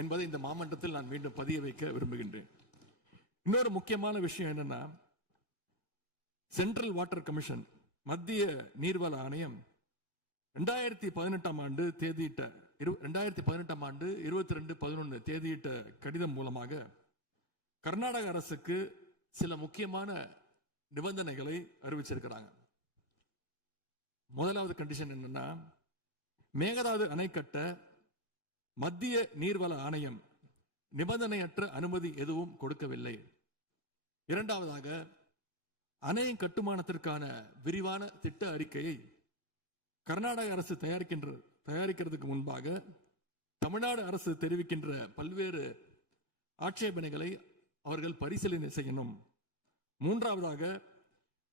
என்பதை இந்த மாமன்றத்தில் நான் மீண்டும் பதிய வைக்க விரும்புகின்றேன். இன்னொரு முக்கியமான விஷயம் என்னன்னா, சென்ட்ரல் வாட்டர் கமிஷன் மத்திய நீர்வள ஆணையம் 2018 ஆண்டு தேதியிட்ட 2018 ஆண்டு 22/11 தேதியிட்ட கடிதம் மூலமாக கர்நாடக அரசுக்கு சில முக்கியமான நிபந்தனைகளை அறிவிச்சிருக்கிறாங்க. முதலாவது கண்டிஷன் என்னன்னா, மேகதாது அணை கட்ட மத்திய நீர்வள ஆணையம் நிபந்தனையற்ற அனுமதி எதுவும் கொடுக்கவில்லை. இரண்டாவதாக, அணையின் கட்டுமானத்திற்கான விரிவான திட்ட அறிக்கையை கர்நாடக அரசு தயாரிக்கிறதுக்கு முன்பாக தமிழ்நாடு அரசு தெரிவிக்கின்ற பல்வேறு ஆட்சேபனைகளை அவர்கள் பரிசீலனை செய்யணும். மூன்றாவதாக,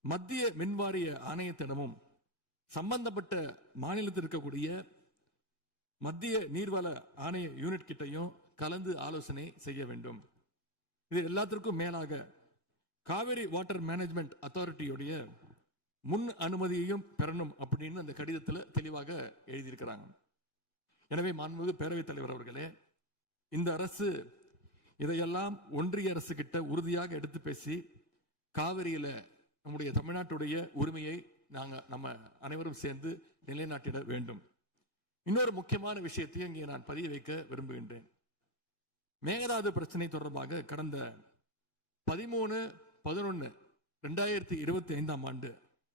மத்திய மின்வாரிய ஆணையத்திடமும் சம்பந்தப்பட்ட மாநிலத்தில் இருக்கக்கூடிய மத்திய நீர்வள ஆணைய யூனிட் கிட்டையும் கலந்து ஆலோசனை செய்ய வேண்டும். இது எல்லாத்திற்கும் மேலாக காவிரி வாட்டர் மேனேஜ்மெண்ட் அத்தாரிட்டியுடைய முன் அனுமதியையும் பெறணும் அப்படின்னு அந்த கடிதத்தில் தெளிவாக எழுதியிருக்கிறாங்க. எனவே மாண்புமிகு பேரவைத் தலைவர் அவர்களே, இந்த அரசு இதையெல்லாம் ஒன்றிய அரசு கிட்ட உறுதியாக எடுத்து பேசி காவிரியில நம்முடைய தமிழ்நாட்டுடைய உரிமையை நம்ம அனைவரும் சேர்ந்து நிலைநாட்டிட வேண்டும். இன்னொரு முக்கியமான விஷயத்தையும் இங்கே நான் பதிய வைக்க விரும்புகின்றேன். மேகதாது பிரச்சனை தொடர்பாக கடந்த 13/11/2025 ஆண்டு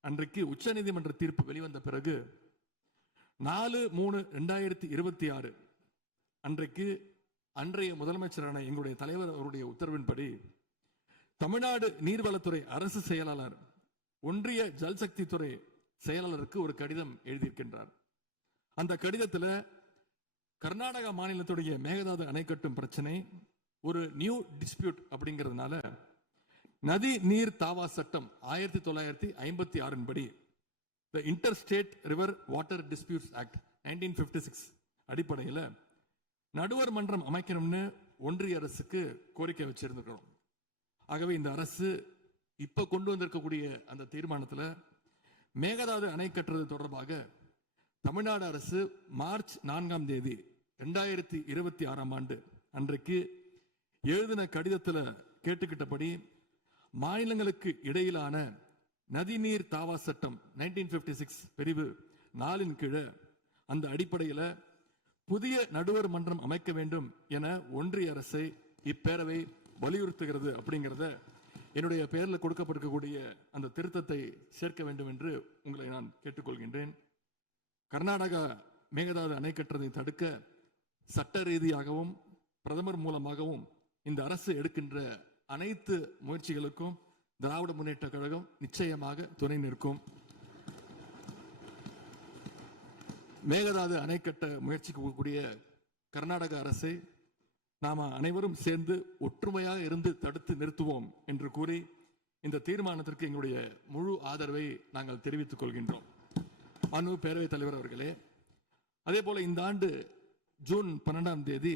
அன்றைக்கு உச்ச நீதிமன்ற தீர்ப்பு வெளிவந்த பிறகு 4/3/2026 அன்றைக்கு அன்றைய முதலமைச்சரான எங்களுடைய தலைவர் அவருடைய உத்தரவின்படி தமிழ்நாடு நீர்வளத்துறை அரசு செயலாளர் ஒன்றிய ஜல்சக்தி துறை செயலாளருக்கு ஒரு கடிதம் எழுதியிருக்கின்றார். அந்த கடிதத்தில் கர்நாடக மாநிலத்துடைய மேகதாது அணை கட்டும் பிரச்சனை ஒரு நியூ டிஸ்பியூட் அப்படிங்கிறதுனால நதி நீர் தாவா சட்டம் 1956 படி the inter state river water disputes act 1956 அடிப்படையில் நடுவர் மன்றம் அமைக்கணும்னு ஒன்றிய அரசுக்கு கோரிக்கை வச்சிருந்துக்கிறோம். ஆகவே இந்த அரசு இப்ப கொண்டு வந்திருக்கக்கூடிய அந்த தீர்மானத்தில் மேகதாது அணை கட்டுறது தொடர்பாக தமிழ்நாடு அரசு மார்ச் 4 2026 ஆண்டு அன்றைக்கு எழுதின கடிதத்தில் கேட்டுக்கிட்டபடி மாநிலங்களுக்கு இடையிலான நதிநீர் தாவா சட்டம் 1956 பிரிவு 4 கீழே அந்த அடிப்படையில் புதிய நடுவர் மன்றம் அமைக்க வேண்டும் என ஒன்றிய அரசை இப்பேரவை வலியுறுத்துகிறது அப்படிங்கிறத என்னுடைய பெயரில் கொடுக்கப்பட்டிருக்கக்கூடிய அந்த திருத்தத்தை சேர்க்க வேண்டும் என்று உங்களை நான் கேட்டுக்கொள்கின்றேன். கர்நாடகா மேகதாது அணை கட்டுறதை தடுக்க சட்ட ரீதியாகவும் பிரதமர் மூலமாகவும் இந்த அரசு எடுக்கின்ற அனைத்து முயற்சிகளுக்கும் திராவிட முன்னேற்ற கழகம் நிச்சயமாக துணை நிற்கும். மேகதாது அணை கட்ட முயற்சிக்கக்கூடிய கர்நாடக அரசை நாம அனைவரும் சேர்ந்து ஒற்றுமையாக இருந்து தடுத்து நிறுத்துவோம் என்று கூறி இந்த தீர்மானத்திற்கு எங்களுடைய முழு ஆதரவை நாங்கள் தெரிவித்துக் கொள்கின்றோம். அன்பு பேரவைத் தலைவர் அவர்களே, அதே போல இந்த ஆண்டு ஜூன் 12ஆம் தேதி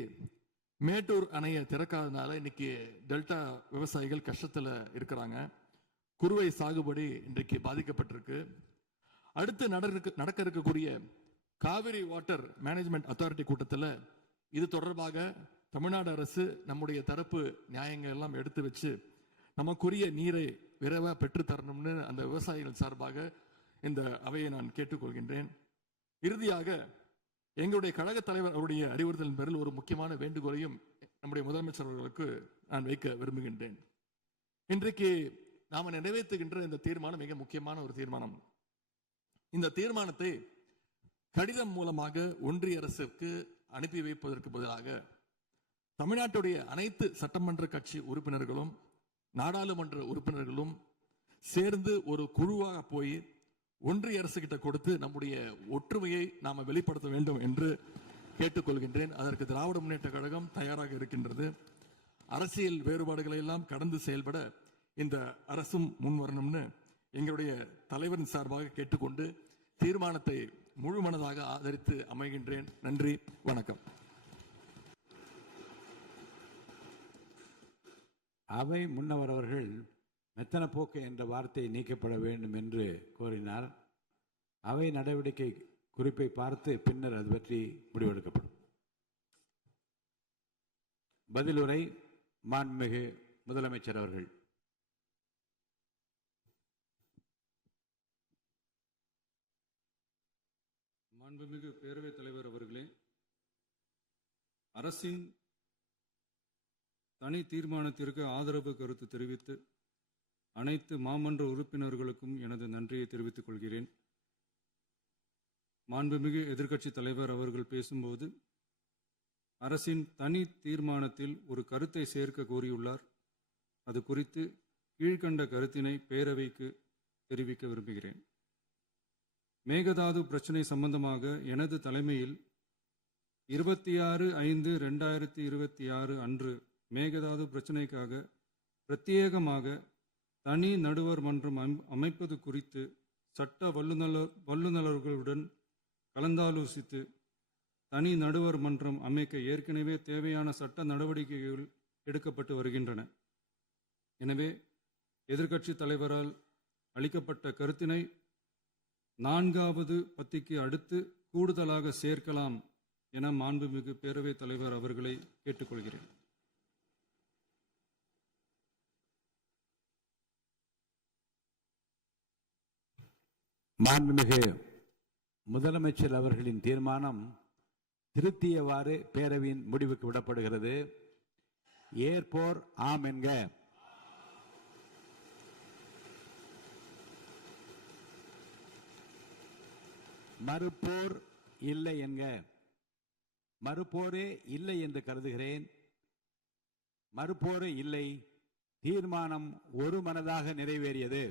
மேட்டூர் அணையை திறக்காதனால இன்னைக்கு டெல்டா விவசாயிகள் கஷ்டத்துல இருக்கிறாங்க. குறுவை சாகுபடி இன்றைக்கு பாதிக்கப்பட்டிருக்கு. அடுத்து நடக்க இருக்கக்கூடிய காவிரி வாட்டர் மேனேஜ்மெண்ட் அத்தாரிட்டி கூட்டத்தில் இது தொடர்பாக தமிழ்நாடு அரசு நம்முடைய தரப்பு நியாயங்கள் எல்லாம் எடுத்து வச்சு நமக்குரிய நீரை விரைவாக பெற்று தரணும்னு அந்த விவசாயிகள் சார்பாக இந்த அவையை நான் கேட்டுக்கொள்கின்றேன். இறுதியாக எங்களுடைய கழக தலைவர் அவருடைய அறிவுறுத்தலின் பேரில் ஒரு முக்கியமான வேண்டுகோளையும் நம்முடைய முதலமைச்சர் அவர்களுக்கு நான் வைக்க விரும்புகின்றேன். இன்றைக்கு நாம நிறைவேற்றுகின்ற இந்த தீர்மானம் மிக முக்கியமான ஒரு தீர்மானம். இந்த தீர்மானத்தை கடிதம் மூலமாக ஒன்றிய அரசுக்கு அனுப்பி வைப்பதற்கு பதிலாக தமிழ்நாட்டுடைய அனைத்து சட்டமன்ற கட்சி உறுப்பினர்களும் நாடாளுமன்ற உறுப்பினர்களும் சேர்ந்து ஒரு குழுவாக போய் ஒன்றிய அரசு கிட்ட கொடுத்து நம்முடைய ஒற்றுமையை நாம வெளிப்படுத்த வேண்டும் என்று கேட்டுக்கொள்கின்றேன். அதற்கு திராவிட முன்னேற்ற கழகம் தயாராக இருக்கின்றது. அரசியல் வேறுபாடுகளை எல்லாம் கடந்து செயல்பட இந்த அரசும் முன்வரணும்னு எங்களுடைய தலைவரின் சார்பாக கேட்டுக்கொண்டு தீர்மானத்தை முழு மனதாக ஆதரித்து அமைகின்றேன். நன்றி, வணக்கம். அவை முன்னவர் அவர்கள் மெத்தன போக்கு என்ற வார்த்தை நீக்கப்பட வேண்டும் என்று கோரினார். அவை நடவடிக்கை குறிப்பை பார்த்து பின்னர் அது பற்றி முடிவெடுக்கப்படும். பதிலுரை மாண்புமிகு முதலமைச்சர் அவர்கள். மாண்புமிகு பேரவைத் தலைவர் அவர்களே, அரசின் தனி தீர்மானத்திற்கு ஆதரவு கருத்து தெரிவித்து அனைத்து மாமன்ற உறுப்பினர்களுக்கும் எனது நன்றியை தெரிவித்துக் கொள்கிறேன். மாண்புமிகு எதிர்க்கட்சி தலைவர் அவர்கள் பேசும்போது அரசின் தனி தீர்மானத்தில் ஒரு கருத்தை சேர்க்க கோரியுள்ளார். அது குறித்து கீழ்கண்ட கருத்தினை பேரவைக்கு தெரிவிக்க விரும்புகிறேன். மேகதாது பிரச்சினை சம்பந்தமாக எனது தலைமையில் 26/5/2026 அன்று மேகதாது பிரச்சினைக்காக பிரத்யேகமாக தனி நடுவர் மன்றம் அமைப்பது குறித்து சட்ட வல்லுநர்களுடன் கலந்தாலோசித்து தனி நடுவர் மன்றம் அமைக்க ஏற்கனவே தேவையான சட்ட நடவடிக்கைகள் எடுக்கப்பட்டு வருகின்றன. எனவே எதிர்க்கட்சி தலைவரால் அளிக்கப்பட்ட கருத்தினை 4வது பத்திக்கு அடுத்து கூடுதலாக சேர்க்கலாம் என மாண்புமிகு பேரவைத் தலைவர் அவர்களை கேட்டுக்கொள்கிறேன். மாண்புமிகு முதலமைச்சர் அவர்களின் தீர்மானம் திருத்தியவாறு பேரவையின் முடிவுக்கு விடப்படுகிறது. ஏற்போர் ஆம் என்க. மறுப்போர் இல்லை என்க. மறுப்போரே இல்லை என்று கருதுகிறேன். மறுப்போரே இல்லை. தீர்மானம் ஒருமனதாக நிறைவேறியது.